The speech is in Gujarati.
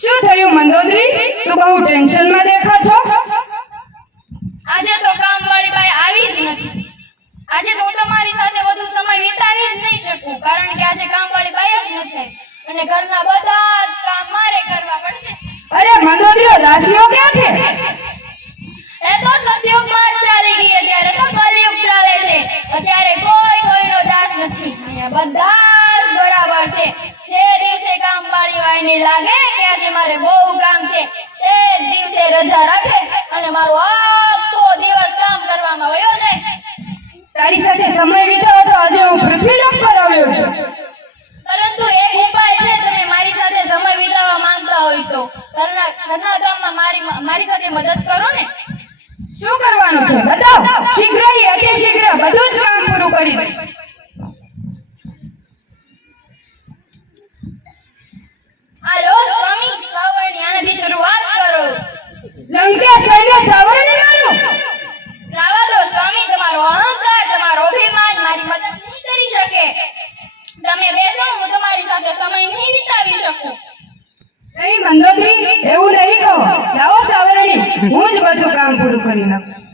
શું થયું મંદોદરી? તું બહુ ટેન્શનમાં દેખા છો. આજે તો કામવાળી બાઈ આવી જ નથી. આજે તો હું તમારી સાથે વધુ સમય વિતાવી જ નહીં શકું કારણ કે આજે કામવાળી બાઈ જ નથી અને ઘરના બધા જ કામ મારે કરવા પડશે. અરે મંદોદરીઓ દાસીઓ ક્યાં છે? તે દિવસે રજા રાખે અને મારો આખો દિવસ કામ કરવામાં વયો જાય તારી સાથે સમય વિતાવો તો આજે હું પૃથ્વીલોક પર આવ્યો છું. પરંતુ એક ઉપાય છે તમે મારી સાથે સમય વિતાવવા માંગતા હોય તો. ઘરના ઘરના કામમાં મારી મારી સાથે મદદ કરો ને. શું કરવાનું છે? બતાવ. શીઘ્ર બધું જ કામ પૂરું કરી દે હાલો સ્વામી શ્રાવણની આનાથી શરૂઆત કરો લંકેશ લઈને સાવરણી મારું રાવા દો સ્વામી તમારો અહંકાર તમારો અભિમાન મારી મદદ નહીં કરી શકે તમે બેસો હું તમારી સાથે સમય નહીં વિતાવી શકું. નહીં, મંદોદરી, એવું નહીં કહો. જાઓ સાવરણી. હું જ બધું કામ પૂરું કરી નાખું.